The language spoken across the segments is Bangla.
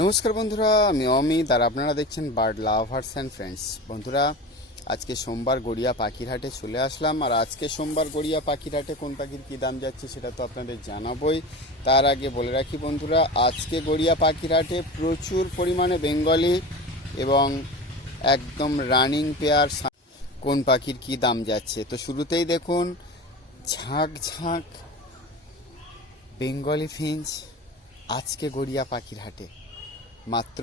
নমস্কার বন্ধুরা, আমি অমিত আর আপনারা দেখছেন বার্ড লাভার্স অ্যান্ড ফ্রেন্ডস। বন্ধুরা, আজকে সোমবার গড়িয়া পাখিরহাটে চলে আসলাম আর আজকে সোমবার গড়িয়া পাখিরহাটে কোন পাখির কী দাম যাচ্ছে সেটা তো আপনাদের জানাবোই। তার আগে বলে রাখি বন্ধুরা, আজকে গড়িয়া পাখিরহাটে প্রচুর পরিমাণে বেঙ্গলি এবং একদম রানিং পেয়ার কোন পাখির কী দাম যাচ্ছে। তো শুরুতেই দেখুন, ঝাঁক ঝাঁক বেঙ্গলি ফিঞ্চ আজকে গড়িয়া পাখির হাটে মাত্র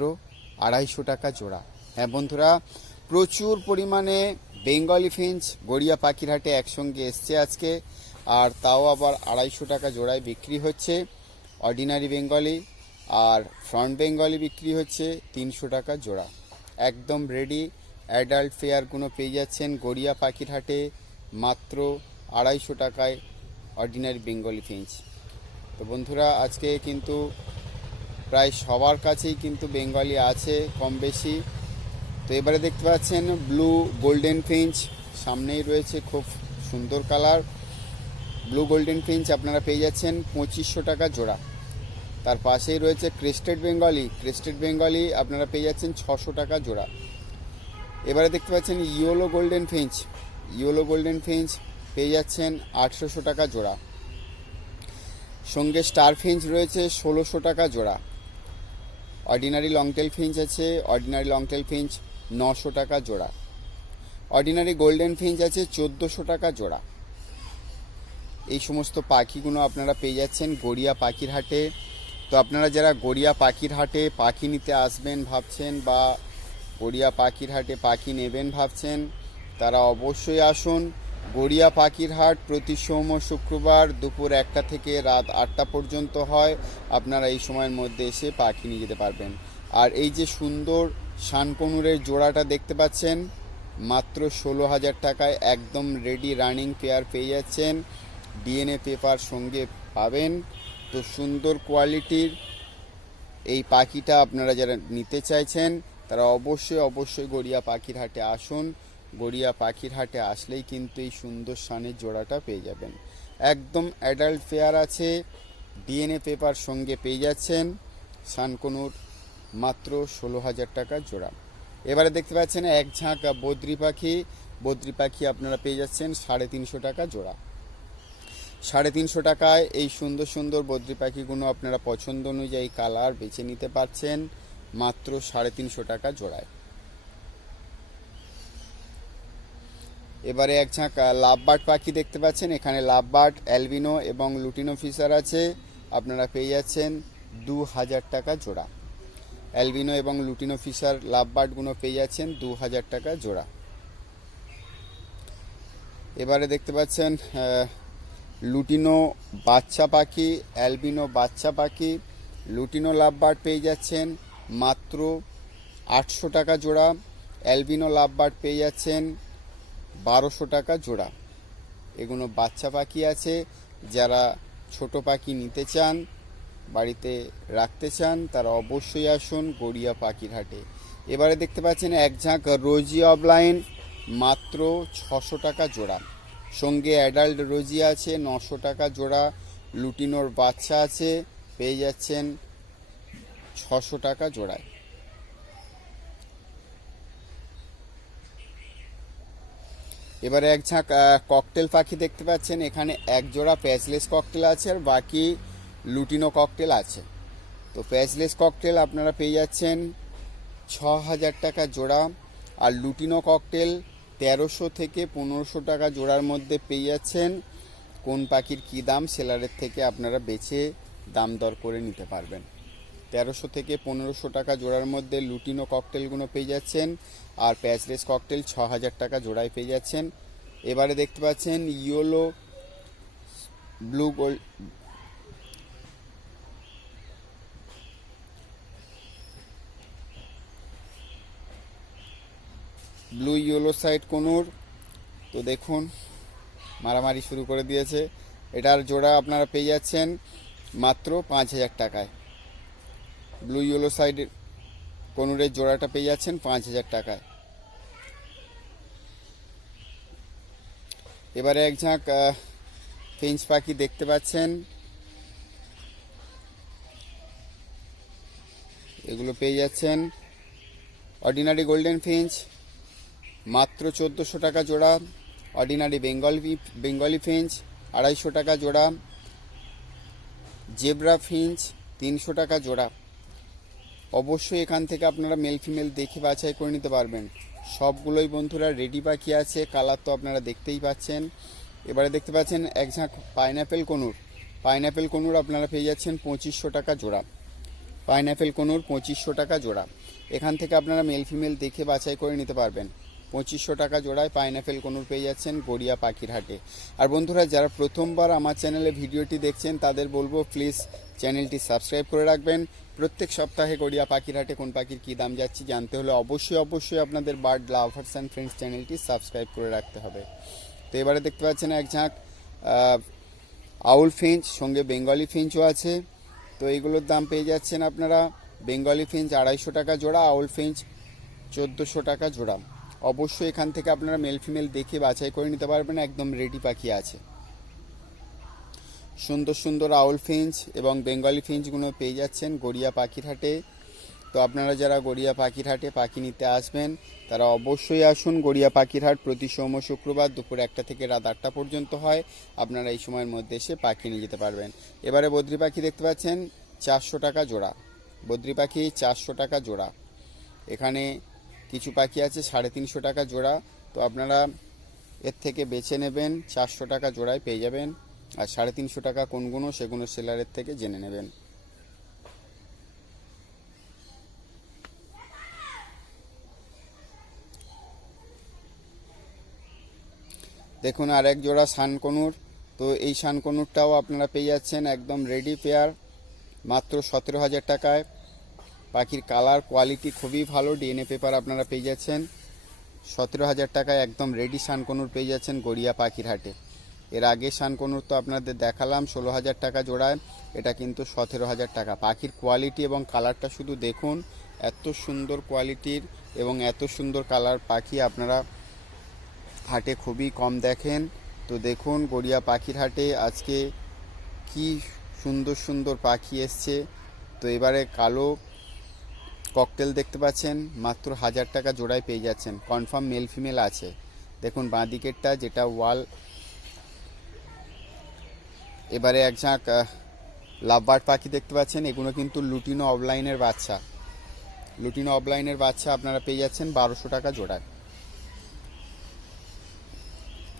আড়াইশো টাকা জোড়া। হ্যাঁ বন্ধুরা, প্রচুর পরিমাণে বেঙ্গলি ফিঞ্চ গড়িয়া পাখির হাটে একসঙ্গে এসছে আজকে, আর তাও আবার আড়াইশো টাকা জোড়ায় বিক্রি হচ্ছে। অর্ডিনারি বেঙ্গলি আর ফ্রন্ট বেঙ্গলি বিক্রি হচ্ছে তিনশো টাকা জোড়া। একদম রেডি অ্যাডাল্ট ফেয়ারগুলো পেয়ে যাচ্ছেন গড়িয়া পাখির হাটে মাত্র আড়াইশো টাকায় অর্ডিনারি বেঙ্গলি ফিঞ্চ তো বন্ধুরা, আজকে কিন্তু প্রায় সবার কাছেই কিন্তু বেঙ্গলি আছে কম বেশি। তো এবারে দেখতে পাচ্ছেন ব্লু গোল্ডেন ফিঞ্চ সামনেই রয়েছে খুব সুন্দর কালার ব্লু গোল্ডেন ফিঞ্চ আপনারা পেয়ে যাচ্ছেন পঁচিশশো টাকা জোড়া। তার পাশেই রয়েছে ক্রেস্টেড বেঙ্গলি ক্রেস্টেড বেঙ্গলি আপনারা পেয়ে যাচ্ছেন ছশো টাকা জোড়া। এবারে দেখতে পাচ্ছেন yellow golden finch yellow golden finch পেয়ে যাচ্ছেন আটশোশো টাকা জোড়া। সঙ্গে স্টার ফিঞ্চ রয়েছে ষোলোশো টাকা জোড়া। অর্ডিনারি লংটেল ফিঞ্চ আছে অর্ডিনারি লংটেল ফিঞ্চ নশো টাকা জোড়া। অর্ডিনারি গোল্ডেন ফিঞ্চ আছে, চোদ্দোশো টাকা জোড়া। এই সমস্ত পাখিগুলো আপনারা পেয়ে যাচ্ছেন গড়িয়া পাখির হাটে। তো আপনারা যারা গড়িয়া পাখির হাটে পাখি নিতে আসবেন ভাবছেন বা গড়িয়া পাখির হাটে পাখি নেবেন ভাবছেন, তারা অবশ্যই আসুন। গড়িয়া পাখির হাট প্রতি সোম শুক্রবার দুপুর একটা থেকে রাত আটটা পর্যন্ত হয়। আপনারা এই সময়ের মধ্যে এসে পাখি নিয়ে যেতে পারবেন। আর এই যে সুন্দর শানকনুরের জোড়াটা দেখতে পাচ্ছেন, মাত্র ষোলো হাজার টাকায় একদম রেডি রানিং পেয়ার পেয়ে যাচ্ছেন। ডিএনএ পেপার সঙ্গে পাবেন। তো সুন্দর কোয়ালিটির এই পাখিটা আপনারা যারা নিতে চাইছেন, তারা অবশ্যই অবশ্যই গড়িয়া পাখির হাটে আসুন। গড়িয়া পাখির হাটে আসলেই কিন্তু এই সুন্দর সানের জোড়াটা পেয়ে যাবেন। একদম অ্যাডাল্ট পেয়ার আছে ডিএনএ পেপার সঙ্গে পেয়ে যাচ্ছেন শানকনুর মাত্র ষোলো হাজার টাকা জোড়া। এবারে দেখতে পাচ্ছেন এক ঝাঁক বদ্রি পাখি বদ্রি পাখি আপনারা পেয়ে যাচ্ছেন সাড়ে তিনশো টাকা জোড়া। সাড়ে তিনশো টাকায় এই সুন্দর সুন্দর বদ্রি পাখিগুলো আপনারা পছন্দ অনুযায়ী কালার বেছে নিতে পারছেন, মাত্র সাড়ে তিনশো টাকা জোড়ায়। এবারে এক ঝাঁক, লাভবার্ড পাখি দেখতে পাচ্ছেন, এখানে লাভবার্ড, অ্যালবিনো এবং লুটিনো ফিশার আছে। আপনারা পেয়ে যাচ্ছেন দু হাজার টাকা জোড়া। অ্যালবিনো এবং লুটিনো ফিশার লাভবার্ডগুলো পেয়ে যাচ্ছেন দু হাজার টাকা জোড়া। এবারে দেখতে পাচ্ছেন লুটিনো বাচ্চা পাখি, অ্যালবিনো বাচ্চা পাখি, লুটিনো লাভবার্ড পেয়ে যাচ্ছেন মাত্র আটশো টাকা জোড়া। অ্যালবিনো লাভবার্ড পেয়ে যাচ্ছেন বারোশো টাকা জোড়া। এগুলো বাচ্চা পাখি আছে, যারা ছোট পাখি নিতে চান, বাড়িতে রাখতে চান, তারা অবশ্যই আসুন গড়িয়া পাখির হাটে। এবারে দেখতে পাচ্ছেন এক ঝাঁক রোজি অফলাইন, মাত্র ছশো টাকা জোড়া। সঙ্গে অ্যাডাল্ট রোজি আছে, নশো টাকা জোড়া। লুটিনোর বাচ্চা আছে, পেয়ে যাচ্ছেন ছশো টাকা জোড়ায়। এবারে এক ঝাঁক ককটেল পাখি দেখতে পাচ্ছেন। এখানে এক জোড়া প্যাচলেস ককটেল আছে আর বাকি লুটিনো ককটেল আছে। তো প্যাচলেস ককটেল আপনারা পেয়ে যাচ্ছেন ছ হাজার টাকা জোড়া আর লুটিনো ককটেল তেরোশো থেকে পনেরোশো টাকা জোড়ার মধ্যে পেয়ে যাচ্ছেন। কোন পাখির কী দাম, সেলারের থেকে আপনারা বেছে দাম দর করে নিতে পারবেন। তেরোশো থেকে পনেরোশো টাকা জোড়ার মধ্যে লুটিনো ককটেলগুলো পেয়ে যাচ্ছেন আর প্যাচলেস ককটেল ছ হাজার টাকা জোড়ায় পেয়ে যাচ্ছেন। এবারে দেখতে পাচ্ছেন yellow, blue gold blue, yellow side conure. তো দেখুন, মারামারি শুরু করে দিয়েছে। এটার জোড়া আপনারা পেয়ে যাচ্ছেন মাত্র পাঁচ হাজার টাকায়। ব্লু ইয়েলো সাইডের কোনুরের জোড়াটা পেয়ে যাচ্ছেন পাঁচ হাজার টাকায়। এবারে এক ঝাঁক ফিঞ্চ পাখি দেখতে পাচ্ছেন। এগুলো পেয়ে যাচ্ছেন। অর্ডিনারি গোল্ডেন ফিঞ্চ, মাত্র চোদ্দোশো টাকা জোড়া। অর্ডিনারি বেঙ্গলি বেঙ্গলি ফিঞ্চ, আড়াইশো টাকা জোড়া। জেব্রা ফিঞ্চ, তিনশো টাকা জোড়া। অবশ্যই এখান থেকে আপনারা মেল ফিমেল দেখে বাছাই করে নিতে পারবেন। সবগুলোই বন্ধুরা রেডি পাখি আছে কালার তো আপনারা দেখতেই পাচ্ছেন। এবারে দেখতে পাচ্ছেন এক ঝাঁক পাইনঅ্যাপেল কনুর। পাইনঅ্যাপেল কনুর আপনারা পেয়ে যাচ্ছেন পঁচিশশো টাকা জোড়া। পাইনঅ্যাপেল কনুর পঁচিশশো টাকা জোড়া। এখান থেকে আপনারা মেল ফিমেল দেখে বাছাই করে নিতে পারবেন। পঁচিশশো টাকা জোড়ায় পাইনঅ্যাপেল কনুর পেয়ে যাচ্ছেন গড়িয়া পাখির হাটে। আর বন্ধুরা, যারা প্রথমবার আমার চ্যানেলে ভিডিওটি দেখছেন, তাদের বলব প্লিজ চ্যানেলটি সাবস্ক্রাইব করে রাখবেন। প্রত্যেক সপ্তাহে গড়িয়া পাখির হাটে কোন পাখির কী দাম যাচ্ছে জানতে হলে অবশ্যই অবশ্যই আপনাদের বার্ড লাভার্স অ্যান্ড ফ্রেন্ডস চ্যানেলটি সাবস্ক্রাইব করে রাখতে হবে। তো এবারে দেখতে পাচ্ছেন এক ঝাঁক আউল ফিঞ্চ, সঙ্গে বেঙ্গলি ফিঞ্চও আছে। তো এইগুলোর দাম পেয়ে যাচ্ছেন আপনারা। বেঙ্গলি ফিঞ্চ আড়াইশো টাকা জোড়া, আউল ফিঞ্চ চোদ্দোশো টাকা জোড়া। অবশ্যই এখান থেকে আপনারা মেল ফিমেল দেখে বাছাই করে নিতে পারবেন, একদম রেডি পাখি আছে। সুন্দর সুন্দর আউল ফিঞ্চ এবং বেঙ্গলি ফিঞ্চগুলো পেয়ে যাচ্ছেন গড়িয়া পাখির হাটে তো আপনারা যারা গড়িয়া পাখির হাটে পাখি নিতে আসবেন, তারা অবশ্যই আসুন গড়িয়া পাখির হাট প্রতি সোম শুক্রবার দুপুর একটা থেকে রাত আটটা পর্যন্ত হয়। আপনারা এই সময়ের মধ্যে এসে পাখি নিয়ে যেতে পারবেন। এবারে বদ্রি পাখি দেখতে পাচ্ছেন, চারশো টাকা জোড়া। বদ্রি পাখি চারশো টাকা জোড়া। এখানে কিছু পাখি আছে সাড়ে তিনশো টাকা জোড়া। তো আপনারা এর থেকে বেছে নেবেন, চারশো টাকা জোড়ায় পেয়ে যাবেন। আর সাড়ে তিনশো টাকা কোনগুলো সেগুলো সেলারের থেকে জেনে নেবেন। দেখুন আর এক জোড়া শানকনুর। তো এই শানকনুরটাও আপনারা পেয়ে যাচ্ছেন একদম রেডি পেয়ার মাত্র সতেরো হাজার টাকায়। পাখির কালার কোয়ালিটি খুবই ভালো ডিএনএ পেপার আপনারা পেয়ে যাচ্ছেন। সতেরো হাজার টাকায় একদম রেডি শানকনুর পেয়ে যাচ্ছেন গড়িয়া পাখির হাটে। এর আগে শানকনুর তো আপনাদের দেখালাম ষোলো হাজার টাকা জোড়ায়। এটা কিন্তু সতেরো হাজার টাকা। পাখির কোয়ালিটি এবং কালারটা শুধু দেখুন, এত সুন্দর কোয়ালিটির এবং এত সুন্দর কালার পাখি আপনারা হাটে খুবই কম দেখেন। তো দেখুন, গড়িয়া পাখির হাটে আজকে কি সুন্দর সুন্দর পাখি এসছে। তো এবারে কালো ককটেল দেখতে পাচ্ছেন, মাত্র হাজার টাকা জোড়ায় পেয়ে যাচ্ছেন। কনফার্ম মেল ফিমেল আছে। দেখুন বাঁ দিকেরটা, যেটা ওয়াল এবারে এক ঝাঁক লাভবার্ড পাখি দেখতে পাচ্ছেন। এগুলো কিন্তু লুটিনো অফলাইনের বাচ্চা। লুটিনো অফলাইনের বাচ্চা আপনারা পেয়ে যাচ্ছেন বারোশো টাকা জোড়ায়।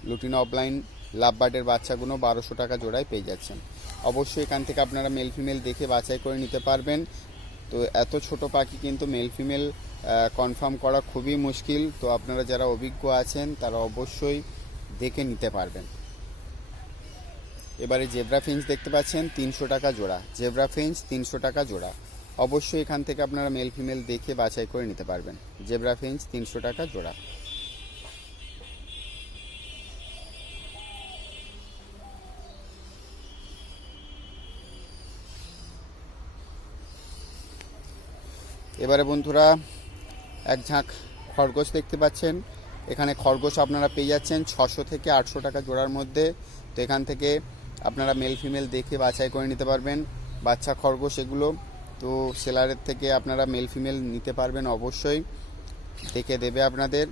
লুটিনো অফলাইন লাভবার্ডের বাচ্চাগুলো বারোশো টাকা জোড়ায় পেয়ে যাচ্ছেন। অবশ্যই এখান থেকে আপনারা মেল ফিমেল দেখে বাছাই করে নিতে পারবেন। তো এত ছোট পাখি কিন্তু মেল ফিমেল কনফার্ম করা খুবই মুশকিল। তো আপনারা যারা অভিজ্ঞ আছেন, তারা অবশ্যই দেখে নিতে পারবেন। এবারে জেব্রা ফিঞ্চ দেখতে পাচ্ছেন, তিনশো টাকা জোড়া। জেব্রা ফিঞ্চ, তিনশো টাকা জোড়া। অবশ্যই এখান থেকে আপনারা মেল ফিমেল দেখে বাছাই করে নিতে পারবেন। জেব্রা ফিঞ্চ, তিনশো টাকা জোড়া। এবারে বন্ধুরা, এক ঝাঁক খরগোশ দেখতে পাচ্ছেন। এখানে খরগোশ আপনারা পেয়ে যাচ্ছেন ছশো থেকে আটশো টাকা জোড়ার মধ্যে। তো এখান থেকে আপনারা মেল ফিমেল দেখে বাছাই করে নিতে পারবেন। বাচ্চা, খরগোশ এগুলো। তো সেলারের থেকে আপনারা মেল ফিমেল নিতে পারবেন অবশ্যই। দেখে দেবে আপনাদের।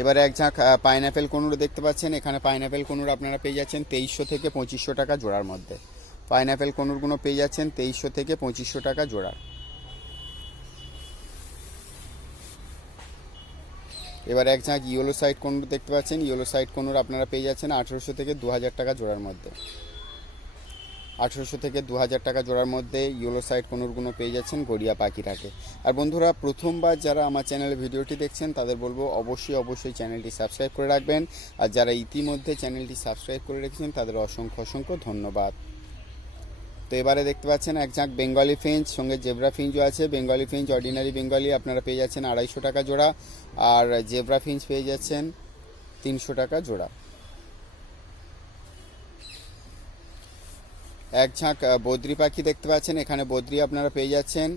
এবারে এক ঝাঁক পাইনঅ্যাপেল কনুর দেখতে পাচ্ছেন। এখানে পাইনঅ্যাপেল কনুর আপনারা পেয়ে যাচ্ছেন তেইশশো থেকে পঁচিশশো টাকা জোড়ার মধ্যে। পাইনঅ্যাপেল কনুরগুলো পেয়ে যাচ্ছেন তেইশশো থেকে পঁচিশশো টাকা জোড়া এবার এক ঝাঁক ইয়েলো সাইড কনুর দেখতে পাচ্ছেন। ইয়েলো সাইড কনুর আপনারা পেয়ে যাচ্ছেন আঠেরোশো থেকে দু হাজার টাকা জোড়ার মধ্যে। আঠেরোশো থেকে দু হাজার টাকা জোড়ার মধ্যে ইয়েলো সাইড কনুরগুলো পেয়ে যাচ্ছেন গড়িয়া পাখিরহাটে আর বন্ধুরা, প্রথমবার যারা আমার চ্যানেলে ভিডিওটি দেখছেন, তাদের বলব অবশ্যই অবশ্যই চ্যানেলটি সাবস্ক্রাইব করে রাখবেন। আর যারা ইতিমধ্যে চ্যানেলটি সাবস্ক্রাইব করে রেখেছেন, তাদের অসংখ্য অসংখ্য ধন্যবাদ। তো এবারে দেখতে পাচ্ছেন এক ঝাঁক বেঙ্গলি ফিঞ্চ, সঙ্গে জেব্রা ফিঞ্চও আছে। বেঙ্গলি ফিঞ্চ অর্ডিনারি বেঙ্গলি, আপনারা পেয়ে যাচ্ছেন আড়াইশো টাকা জোড়া। আর জেব্রা ফিঞ্চ পেয়ে যাচ্ছেন তিনশো টাকা জোড়া। এক ঝাঁক বদ্রি পাখি দেখতে পাচ্ছেন। এখানে বদ্রি আপনারা পেয়ে যাচ্ছেন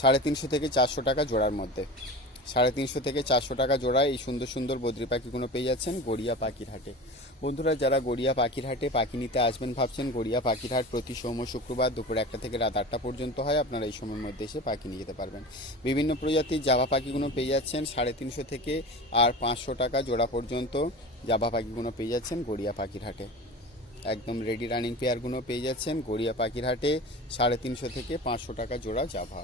সাড়ে তিনশো থেকে চারশো টাকা জোড়ার মধ্যে। সাড়ে তিনশো থেকে চারশো টাকা জোড়া এই সুন্দর সুন্দর বদ্রি পাখিগুলো পেয়ে যাচ্ছেন গড়িয়া পাখির হাটে। বন্ধুরা, যারা গড়িয়া পাখির হাটে পাখি নিতে আসবেন ভাবছেন, গড়িয়া পাখির হাট প্রতি সোম শুক্রবার দুপুর একটা থেকে রাত আটটা পর্যন্ত হয়, আপনারা এই সময়ের মধ্যে এসে পাখি নিয়ে যেতে পারবেন। বিভিন্ন প্রজাতির জাভা পাখিগুলো পেয়ে যাচ্ছেন, সাড়ে তিনশো থেকে আর পাঁচশো টাকা জোড়া পর্যন্ত জাভা পাখিগুলো পেয়ে যাচ্ছেন গড়িয়া পাখির হাটে একদম রেডি রানিং পেয়ারগুলো পেয়ে যাচ্ছেন গড়িয়া পাখির হাটে সাড়ে তিনশো থেকে পাঁচশো টাকা জোড়া জাভা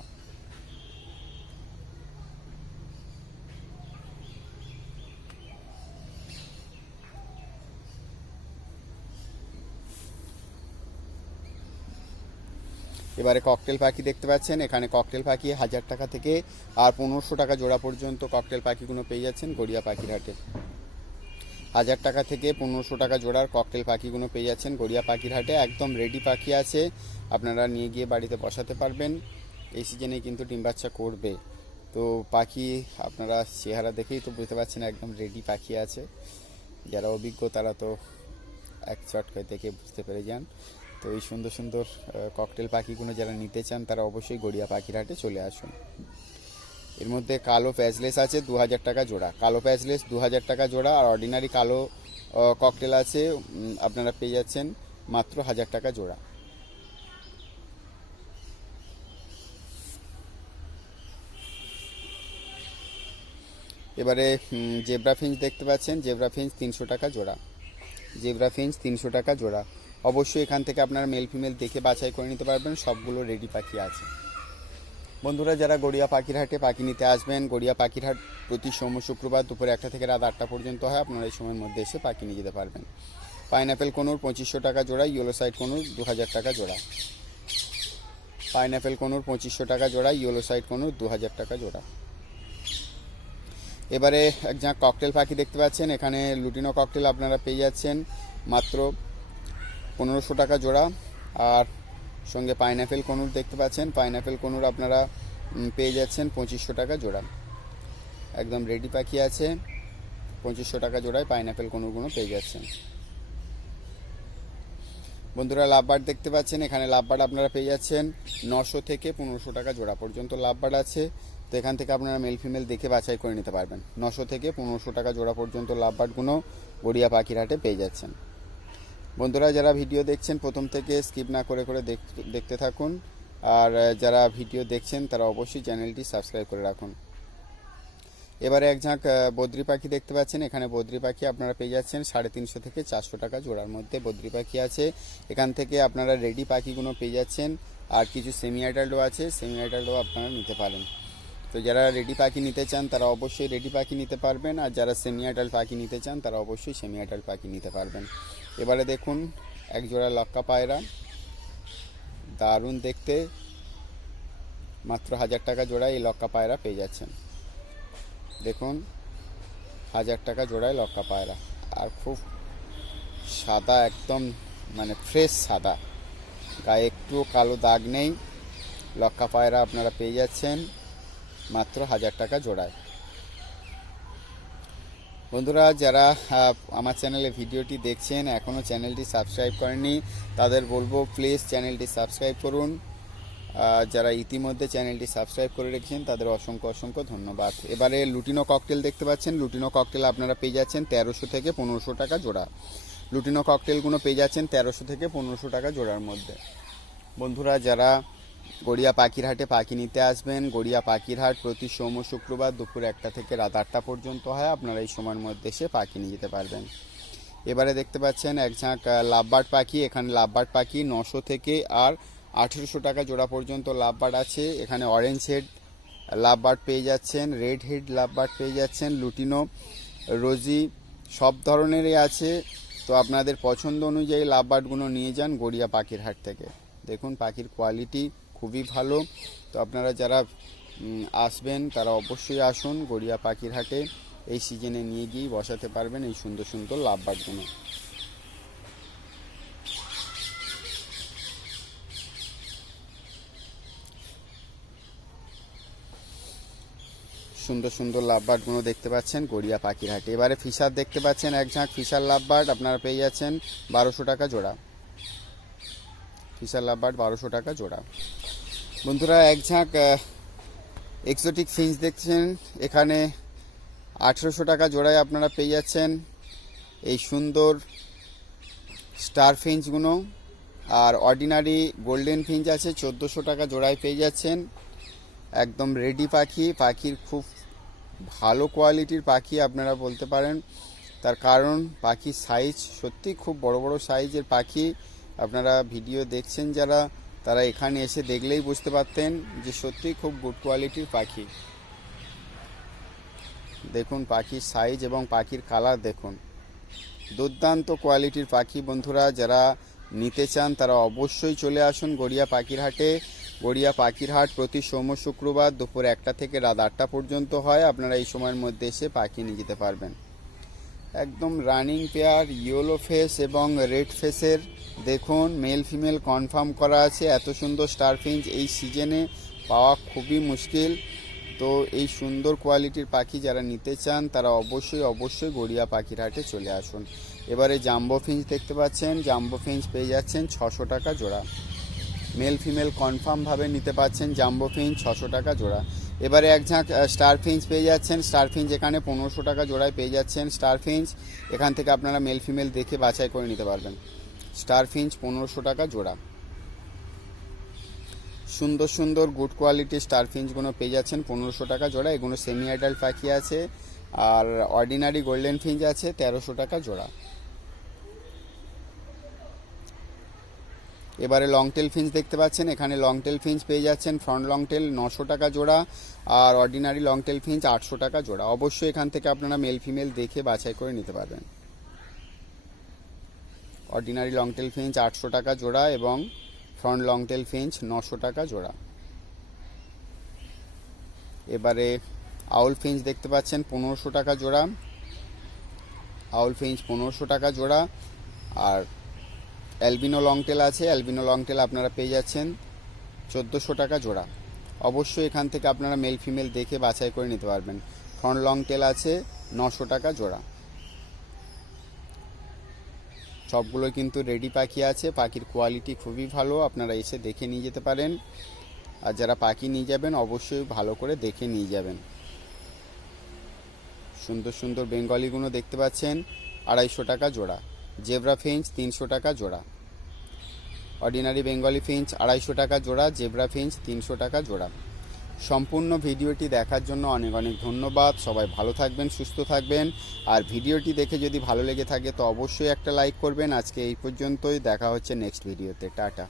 এবারে ককটেল পাখি দেখতে পাচ্ছেন। এখানে ককটেল পাখি হাজার টাকা থেকে আর পনেরোশো টাকা জোড়া পর্যন্ত ককটেল পাখিগুলো পেয়ে যাচ্ছেন গড়িয়া পাখির হাটে। হাজার টাকা থেকে পনেরোশো টাকা জোড়ার ককটেল পাখিগুলো পেয়ে যাচ্ছেন গড়িয়া পাখির হাটে। একদম রেডি পাখি আছে। আপনারা নিয়ে গিয়ে বাড়িতে বসাতে পারবেন। এই সিজনে কিন্তু ডিম বাচ্চা করবে। তো পাখি আপনারা চেহারা দেখেই তো বুঝতে পারছেন একদম রেডি পাখি আছে। যারা অভিজ্ঞ তারা তো এক চটকায় দেখে বুঝতে পেরে যান। তো এই সুন্দর সুন্দর ককটেল পাখিগুলো যারা নিতে চান, তারা অবশ্যই গড়িয়া পাখির হাটে চলে আসুন। এর মধ্যে কালো প্যাচলেস আছে দু হাজার টাকা জোড়া। কালো প্যাচলেস দু হাজার টাকা জোড়া, আর অর্ডিনারি কালো ককটেল আছে আপনারা পেয়ে যাচ্ছেন মাত্র হাজার টাকা জোড়া। এবারে জেব্রা ফিঞ্চ দেখতে পাচ্ছেন, জেব্রা ফিঞ্চ তিনশো টাকা জোড়া। জেব্রা ফিঞ্চ তিনশো টাকা জোড়া। অবশ্যই এখান থেকে আপনারা মেল ফিমেল দেখে বাছাই করে নিতে পারবেন, সবগুলো রেডি পাখি আছে। বন্ধুরা, যারা গড়িয়া পাখির হাটে পাখি নিতে আসবেন, গড়িয়া পাখির হাট প্রতি সোম শুক্রবার দুপুরে একটা থেকে রাত আটটা পর্যন্ত হয়, আপনারা এই সময়ের মধ্যে এসে পাখি নিয়ে যেতে পারবেন। পাইনাপেল কোনুর পঁচিশশো টাকা জোড়া ইয়েলো সাইড কোনুর দু হাজার টাকা জোড়া। পাইনাপেল কোনুর পঁচিশশো টাকা জোড়া ইয়েলো সাইড কোনুর দু হাজার টাকা জোড়া। এবারে এক যা ককটেল পাখি দেখতে পাচ্ছেন, এখানে লুটিনো ককটেল আপনারা পেয়ে যাচ্ছেন, মাত্র পনেরোশো টাকা জোড়া। আর সঙ্গে পাইনাপেল কনুর দেখতে পাচ্ছেন। পাইনাপেল কনুর আপনারা পেয়ে যাচ্ছেন পঁচিশশো টাকা জোড়া। একদম রেডি পাখি আছে। পঁচিশশো টাকা জোড়ায় পাইনাপেল কনুরগুলো পেয়ে যাচ্ছেন। বন্ধুরা, লাভবার্ড দেখতে পাচ্ছেন। এখানে লাভবার্ড আপনারা পেয়ে যাচ্ছেন নশো থেকে পনেরোশো টাকা জোড়া পর্যন্ত লাভবার্ড আছে। তো এখান থেকে আপনারা মেল ফিমেল দেখে বাছাই করে নিতে পারবেন। নশো থেকে পনেরোশো টাকা জোড়া পর্যন্ত লাভবার্ডগুলো গড়িয়া পাখির হাটে পেয়ে যাচ্ছেন। বন্ধুরা, যারা ভিডিও দেখছেন, প্রথম থেকে স্কিপ না করে করে দেখ- দেখতে থাকুন। আর যারা ভিডিও দেখছেন, তারা অবশ্যই চ্যানেলটি সাবস্ক্রাইব করে রাখুন। এবারে এক ঝাঁক বদ্রি পাখি দেখতে পাচ্ছেন। এখানে বদ্রি পাখি আপনারা পেয়ে যাচ্ছেন সাড়ে তিনশো থেকে চারশো টাকা জোড়ার মধ্যে বদ্রি পাখি আছে। এখান থেকে আপনারা রেডি পাখিগুলো পেয়ে যাচ্ছেন। আর কিছু সেমি আইডালও আছে সেমি আইডালও আপনারা নিতে পারেন। তো যারা রেডি পাখি নিতে চান, তারা অবশ্যই রেডি পাখি নিতে পারবেন। আর যারা সেমি আইডাল পাখি নিতে চান, তারা অবশ্যই সেমি আইডাল পাখি নিতে পারবেন। এবারে দেখুন এক জোড়া লক্কা পায়রা। দারুণ দেখতে। মাত্র হাজার টাকা জোড়ায় এই লক্কা পায়রা পেয়ে যাচ্ছেন। দেখুন, হাজার টাকা জোড়ায় লক্কা পায়রা। আর খুব সাদা একদম মানে ফ্রেশ সাদা। গায়ে একটুও কালো দাগ নেই। লক্কা পায়রা আপনারা পেয়ে যাচ্ছেন মাত্র হাজার টাকা জোড়ায়। বন্ধুরা, যারা আমার চ্যানেলে ভিডিওটি দেখছেন এখনও চ্যানেলটি সাবস্ক্রাইব করেনি তাদের বলব প্লিজ চ্যানেলটি সাবস্ক্রাইব করুন। যারা ইতিমধ্যে চ্যানেলটি সাবস্ক্রাইব করে রেখেছেন, তাদের অসংখ্য অসংখ্য ধন্যবাদ। এবারে লুটিনো ককটেল দেখতে পাচ্ছেন। লুটিনো ককটেল আপনারা পেয়ে যাচ্ছেন তেরোশো থেকে পনেরোশো টাকা জোড়া। লুটিনো ককটেলগুলো পেয়ে যাচ্ছেন তেরোশো থেকে পনেরোশো টাকা জোড়ার মধ্যে। বন্ধুরা, যারা গড়িয়া পাখির হাটে পাখি নিতে আসবেন। গড়িয়া পাখিরহাট প্রতি সোম শুক্রবার দুপুর একটা থেকে রাত আটটা পর্যন্ত হয়। আপনারা এই সময়ের মধ্যে এসে পাখি নিয়ে যেতে পারবেন। এবারে দেখতে পাচ্ছেন এক ঝাঁক লাভবার্ড পাখি। এখানে লাভবার্ড পাখি নশো থেকে আর আঠেরোশো টাকা জোড়া পর্যন্ত লাভবার্ড আছে। এখানে অরেঞ্জ হেড লাভবার্ড পেয়ে যাচ্ছেন রেড হেড লাভবার্ড পেয়ে যাচ্ছেন, লুটিনো, রোজি সব ধরনেরই আছে। তো আপনাদের পছন্দ অনুযায়ী লাভবার্ডগুলো নিয়ে যান গড়িয়া পাখির হাট থেকে। দেখুন পাখির কোয়ালিটি খুবই ভালো। তো আপনারা যারা আসবেন, তারা অবশ্যই আসুন গড়িয়া পাখির হাটে। এই সিজনে নিয়ে গিয়েই বসাতে পারবেন এই সুন্দর সুন্দর লাভ লাভবার্ডগুলো সুন্দর সুন্দর লাভবার্ডগুলো দেখতে পাচ্ছেন গড়িয়া পাখির হাটে। এবারে ফিশার দেখতে পাচ্ছেন, এক ঝাঁক ফিশার লাভবার্ড আপনারা পেয়ে যাচ্ছেন বারোশো টাকা জোড়া। ফিশার লাভবার্ড বারোশো টাকা জোড়া। বন্ধুরা, এক ঝাঁক এক্সোটিক ফিঞ্চ দেখছেন। এখানে আঠেরোশো টাকা জোড়ায় আপনারা পেয়ে যাচ্ছেন এই সুন্দর স্টার ফিঞ্চগুলো আর অর্ডিনারি গোল্ডেন ফিঞ্চ আছে, চোদ্দোশো টাকা জোড়ায় পেয়ে যাচ্ছেন। একদম রেডি পাখি, পাখির খুব ভালো কোয়ালিটির পাখি আপনারা বলতে পারেন। তার কারণ, পাখির সাইজ সত্যি খুব বড় বড় সাইজের পাখি। আপনারা ভিডিও দেখছেন যারা তারা এখানে এসে দেখলেই বুঝতে পারতেন যে সত্যি খুব গুড কোয়ালিটির পাখি। দেখুন, পাখির সাইজ এবং পাখির কালার দেখুন। দুর্দান্ত কোয়ালিটির পাখি বন্ধুরা, যারা নিতে চান তারা অবশ্যই চলে আসুন গড়িয়া পাখির হাটে গড়িয়া পাখির হাট প্রতি সোম শুক্রবার দুপুর একটা থেকে রাত আটটা পর্যন্ত হয়। আপনারা এই সময়ের মধ্যে এসে পাখি নিয়ে যেতে পারবেন। একদম রানিং পেয়ার ইয়েলো ফেস এবং রেড ফেসের দেখুন মেল ফিমেল কনফার্ম করা আছে, এত সুন্দর স্টার ফিঞ্চ এই সিজনে পাওয়া খুবই মুশকিল। তো এই সুন্দর কোয়ালিটির পাখি যারা নিতে চান, তারা অবশ্যই অবশ্যই গড়িয়া পাখির হাটে চলে আসুন। এবারে জাম্বো ফিঞ্চ দেখতে পাচ্ছেন, জাম্বো ফিঞ্চ পেয়ে যাচ্ছেন ছশো টাকা জোড়া। মেল ফিমেল কনফার্মভাবে নিতে পাচ্ছেন জাম্বো ফিঞ্চ ছশো টাকা জোড়া। এবারে এক ঝাঁক স্টার ফিঞ্চ পেয়ে যাচ্ছেন। স্টার ফিঞ্চ এখানে পনেরোশো টাকা জোড়ায় পেয়ে যাচ্ছেন। স্টার ফিঞ্চ এখান থেকে আপনারা মেল ফিমেল দেখে বাছাই করে নিতে পারবেন। স্টার ফিঞ্চ পনেরোশো টাকা জোড়া। সুন্দর সুন্দর গুড কোয়ালিটির স্টার ফিঞ্চগুলো পেয়ে যাচ্ছেন পনেরোশো টাকা জোড়া। এগুলো সেমি অ্যাডাল্ট পাখি আছে। আর অর্ডিনারি গোল্ডেন ফিঞ্চ আছে, তেরোশো টাকা জোড়া। এবারে লং টেল ফিঞ্চ দেখতে পাচ্ছেন। এখানে লং টেল ফিঞ্চ পেয়ে যাচ্ছেন ফ্রন্ট লং টেল নশো টাকা জোড়া আর অর্ডিনারি লং টেল ফিঞ্চ আটশো টাকা জোড়া। অবশ্যই এখান থেকে আপনারা মেল ফিমেল দেখে বাছাই করে নিতে পারবেন। অর্ডিনারি লং টেল ফিঞ্চ আটশো টাকা জোড়া এবং ফ্রন্ট লং টেল ফিঞ্চ নশো টাকা জোড়া। এবারে আউল ফিঞ্চ দেখতে পাচ্ছেন পনেরোশো টাকা জোড়া। আউল ফিঞ্চ পনেরোশো টাকা জোড়া। আর অ্যালবিনো লং টেল আছে। অ্যালবিনো লং টেল আপনারা পেয়ে যাচ্ছেন চোদ্দোশো টাকা জোড়া। অবশ্যই এখান থেকে আপনারা মেল ফিমেল দেখে বাছাই করে নিতে পারবেন। ফ্রন্ট লং টেল আছে, নশো টাকা জোড়া। সবগুলো কিন্তু রেডি পাখি আছে। পাখির কোয়ালিটি খুবই ভালো, আপনারা এসে দেখে নিয়ে যেতে পারেন। আর যারা পাখি নিয়ে যাবেন, অবশ্যই ভালো করে দেখে নিয়ে যাবেন। সুন্দর সুন্দর বেঙ্গলিগুলো দেখতে পাচ্ছেন, আড়াইশো টাকা জোড়া। জেব্রা ফিঞ্চ তিনশো টাকা জোড়া। অর্ডিনারি বেঙ্গলি ফিঞ্চ আড়াইশো টাকা জোড়া, জেব্রা ফিঞ্চ তিনশো টাকা জোড়া। সম্পূর্ণ ভিডিওটি দেখার জন্য অনেক অনেক ধন্যবাদ। সবাই ভালো থাকবেন, সুস্থ থাকবেন। আর ভিডিওটি দেখে যদি ভালো লেগে থাকে তো অবশ্যই একটা লাইক করবেন। আজকে এই পর্যন্তই। দেখা হচ্ছে নেক্সট ভিডিওতে। টাটা।